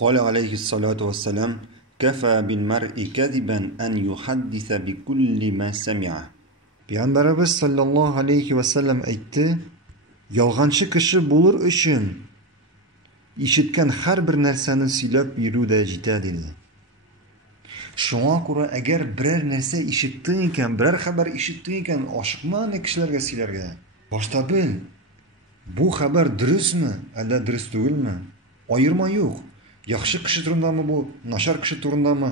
قال عليه الصلاة والسلام كفى بالمرء كذبا أن يحدث بكل ما سمع. Peygamberimiz sallallahu aleyhi ve sellem aytdi, yolg'onchi kishi bo'lur uchun eshitgan har bir narsani siylab yuruvda yetadi dedi. Shunga ko'ra agar biror narsa eshitding ekan, biror xabar eshitding ekan, oshiqma kishilarga siylarga. Boshda bil, bu xabar durustmi, yoki durust değilmi? Ayırma yo'q. Yaxshi kishi turundami bu, nashar kishi turundami?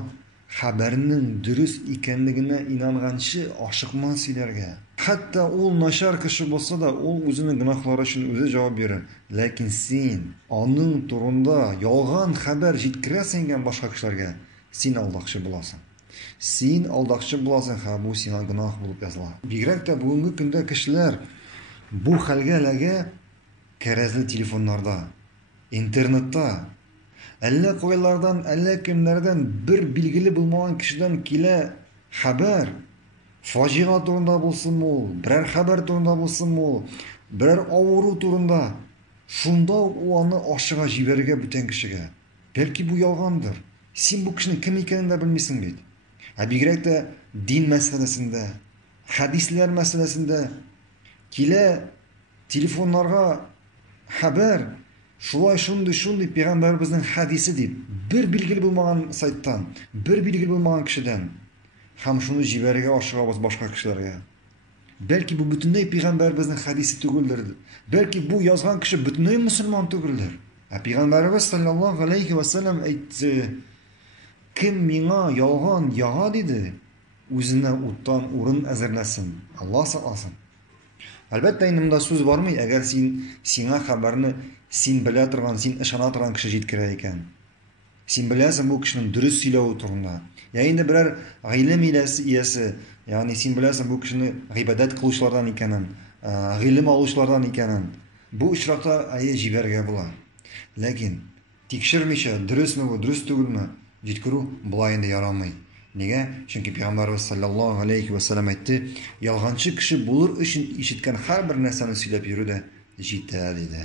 Xabarning durust ekanligine inangancha oshiqma siylarga. Hatta ol nashar kishi bo'lsa-da, ol o'zining gunohlari uchun o'zi javob berar. Lekin sen onun turunda yolg'on xabar yetkirasan boshqa kishilarga, sen aldoqchi bo'lasan. Sen aldoqchi bo'lasan, bu senga gunoh bo'lib yoziladi. Bigrakda bugungi kunda kishilar bu xalgalarga kerazli telefonlarda, internetda, alla qo'ylardan, alla kimlardan bir bilgili bo'lmagan kishidan kela xabar, fojia turunda bo'lsinmi, biror xabar turunda bo'lsinmi, biror avuru turunda, shunda uni oshiga jiberga butun kishiga. Belki bu yolg'ondir. Sen bu kishini kim ekanini bilmaysan deydi. Bigrakda din masalasida, hadislar masalasida kela telefonlarga xabar shunday Peygamberimizning hadisi deb bir bilgili bo'lmagan saytdan, bir bilgili bo'lmagan kishidan ham shuni jiberga oshiga boshqa kishilarga. Belki bu butunlay Peygamberimizning hadisi tugildir. Belki bu yozgan kishi butunlay musulmon tugildir. Peygamberimiz sallallohu alayhi ve sellem aytdi, kim menga yolg'on yog'a dedi, o'zini o'tdan o'rin azarlasin. Alloh saqlasin. Albatta endi so'z bormi, agar senga xabarni sen bila turgan, sen ishona turgan kishi yetkazar ekan. Sen bilasan bu kishining durust siylovi turunda. Ya endi biror ilm egasi, ya'ni sen bilasan bu kishini ibodat qiluvchilardan ekanin, ilm oluvchilardan ekanin. Bu uchroqda jiberga bo'lar. Lekin tekshirmisha durustmi bu, durust tugilmi, yetkiruv bular endi yaramay. Nega? Chunki Peygamberimiz sallallohu alayhi ve sellem aytdi, yolg'onchi kishi bo'lur uchun eshitgan har bir narsani siylab yurudi, yetadi dedi.